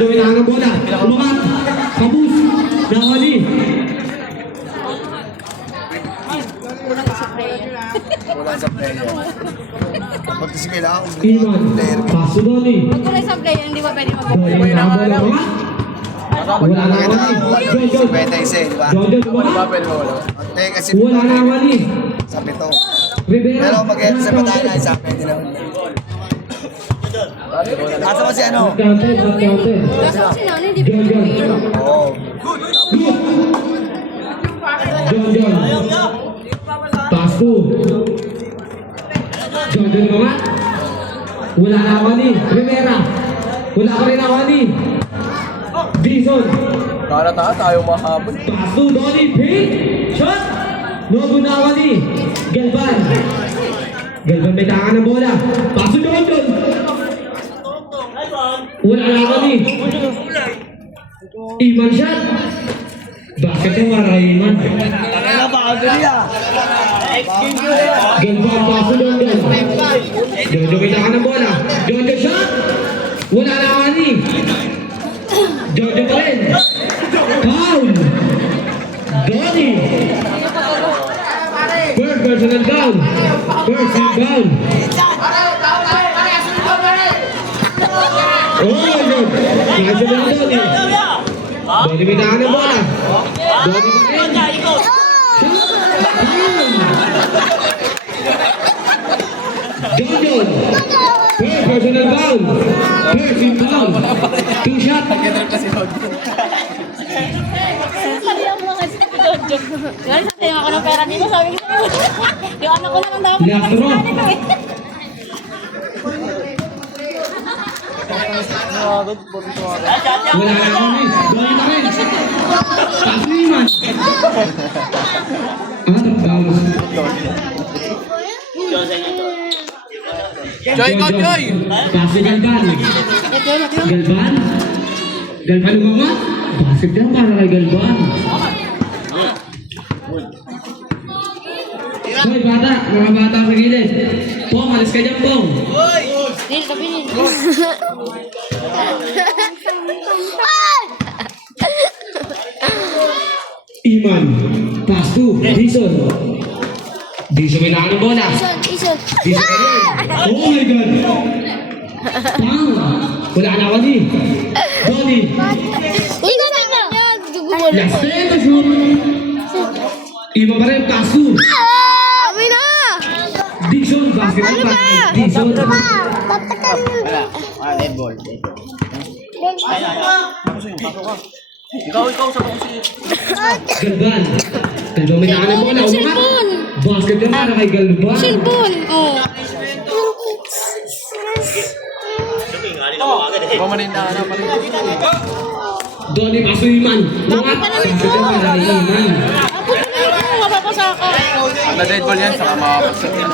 Jojo inahan ng bola. Umangat. Kabus. Nawali. Wala sa player. Pati sige lang. Iwan. Paso Doni. Pag kulay sa player, hindi ba pwede Doni mag-play? inahan bola. Umangat. Wala na wali. Jojo. Pwede isa, di ba? Jojo umangat. Ate, kasi Wala na wali. sa pito. Rivera. Pero sa batala, isa pwede lang. Asa mo si ano? Counter. Counter. Kaso kasi na, hindi ba Jojo. Oo. Jojo. Paso. Jojo umangat. Wala na wali. Rivera. Wala ka rin na wali. Dison. Kala tayo mahabol. Paso Doni. Pin. Shot. Nobu na wali. Galvan. Galvan may tangan ng bola. Paso Jojo. Wala na wali. Iman shot. Bakit yung waray Iman? Ano ba? Ano niya? Galvan, paso Jojo. Jojo may tangan ng bola. Jojo shot. Wala na wali. Jojo pa rin. Foul. Doni. First personal foul. First team foul. Oh, good. Kaso na Doni. Doni may tangan ng bola. Doni pa rin. Jojo. First personal foul. First team foul. Two shot. Sabi ang mga Jojo. Ngayon sa tingin ako ng pera dito, sabi ko, yung anak ko naman dapat. Last throw. Wala na kami. Doni pa rin. Paso Iman. Out of bounds. Joy, go, Joy! Paso Galvan. Galvan. Galvan umangat. Basket yan para kay Galvan. Hoy, bata. Mga bata sa gilid. Pong, alis ka dyan, Pong. Nil, sabi Nil. Iman. Paso. Dison. Dison may nakan ng bola. Isod. Dison pa rin. Oh my God. Pang. Wala na wali. Doni. Ikaw na na. Gumula. Last time na shoot. Iman pa rin. Paso. Amin na. Dison. Basket Ano pa. ba? Dison. Tatakan mo. Red ball. Ikaw, sa kasi. Galvan. Galvan may nakan ng bola. Umangat. Silbon. Basket yan para kay Galvan. Silbon. Oh. Pamanin na, ano, Doni Paso Iman. Bakit pa naman Basket yan para kay Iman. Apo na ito. Mapapasa ka. na red ball yan, saka makapagsak yan.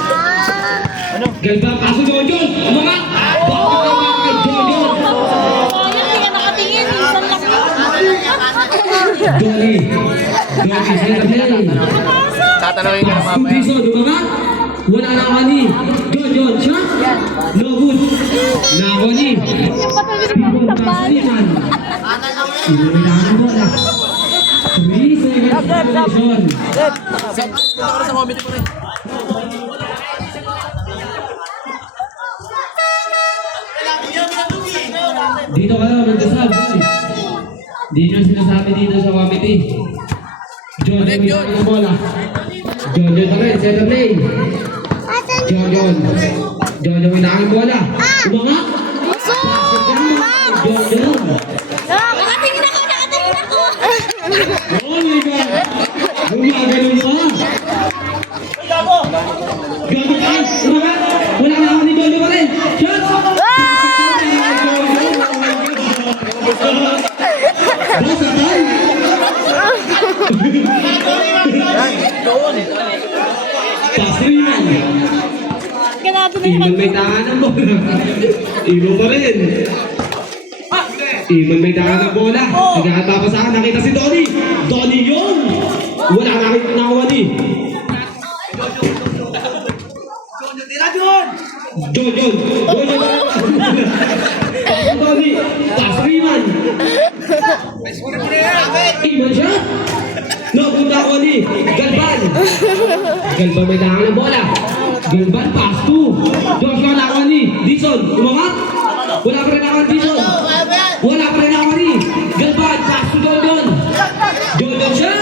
Galvan Paso Jojo. Umangat. Basket yan para kay Jojo. Hindi ka nakatingin. Minsan lang yun. Doni. Doni Sergey. Tatanungin ka na mamaya. Dison, umangat. Wala na kani. Jojo, shot. No good. Nakoni. Yung patuloy na People sa Paso bal. Iman. Iman na bola. 3 seconds violation. Sa comedy ko rin. Dito ka lang, nagdasal. Di nyo sinasabi dito sa committee. Jojo, may naman ng bola. Jojo pa rin, center lane. Jojo. Jojo, may naman ng bola. Umangat. Jojo. Nakatingin ako. Nakatingin ako. Oh my God! Gumaganon pa! Jojo pa rin. Umangat. Wala na ako ni Jojo pa rin. Shot! Boss, atay! Paso Iman. Ganado na Iman yan. may tangan ng bola. Ibo pa rin. Iman may tangan ng bola. Nagkakata pa sa akin. Nakita si Donnie. Donnie yun! Wala nakita na ako ni. John! Donnie! Paso Iman! Iman siya. Napunta ako ni Galban. Galban may dahan ng bola. Galban pass to. Joshua na ako ni Dison. Umangat. Wala pa rin ako ni Dison. Wala pa rin ako ni Galban. Pass to Jordan. Jordan siya.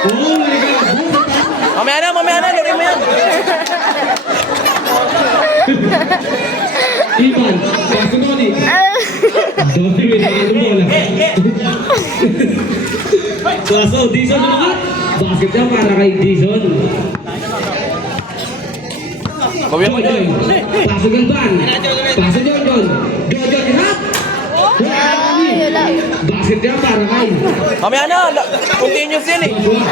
Oh my God. Mamaya na, lagay mo yan. Iman. Pass to Doni. Doni may dahan ng bola. So, Dison umangat. Basket niya para kay Dison. Mamaya mo Jojon. yun. Paso Galban. Paso Jojon. Jojon ihat. Basket niya para kay Mamaya na, continuous yan eh. Joshua.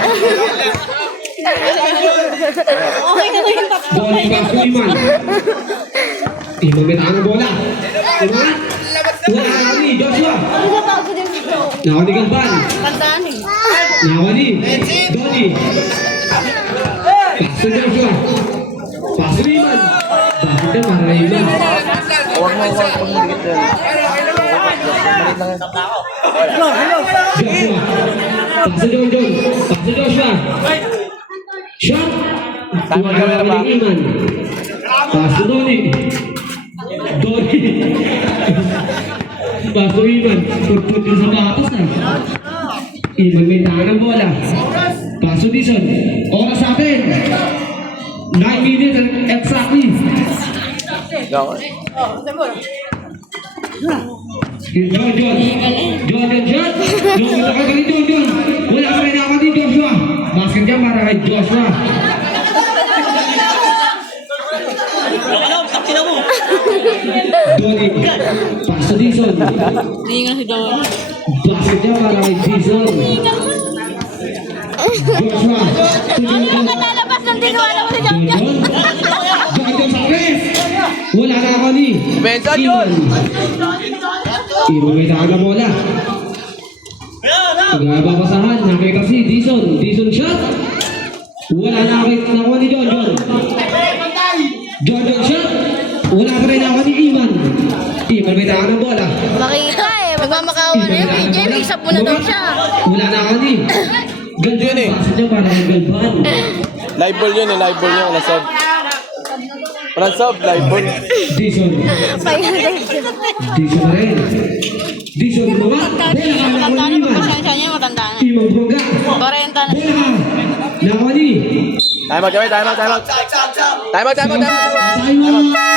Okay na to yung tatlo. Doni paso Iman. Iman may tangan ng bola. Iman. Wala na ni Joshua. Ano ba bago din dito? Nawa ni Galban. Tandaan eh. Nawa ni Doni. Paso Joshua. Paso Iman. Basket niya para kay Iman. Huwag mo dikit yan. Joshua. Paso Jojon. Paso Joshua. Shot. Tama ka meron ba? Iman. Paso Doni. Doni. Paso Iman. Pagput yung sapatos na. Iman may tangan ng bola. Paso Dison. Oras sa atin. 9 minutes and exactly. Gawin. John. Shot. Lumita ka kay John. Wala pa rin ako ni Joshua. Basket niya para kay Joshua. Doni. Paso Dison. Hindi nga si Don. Basket niya para kay Dison. Joshua. Lalabas ng tinuwala ko si John. Jojon sa press. Wala na ako ni Benza, John. Iman may daan na bola. Pagbabasahan, nakita si Dison. Dison shot. Wala na ako ni Jojon. Jojon shot. Wala pa rin ako ni Iman. Iman may daan ng bola. Makita eh. Magmamakawa na yun. PJ, may isap mo na daw siya. Wala na ako ni Yun eh. Pasok niya para kay Galban. Live ball yun eh, live ball yun. Walang sub. Walang sub, live ball. Dison. Dison na rin. Dison gumawa. Bola ka na ako Matandaan ni na Iman. pasensya niya, matandaan na. Iman bumangga. 40 na. Bola ka. Na ako ni Time out, time out. Taiwan.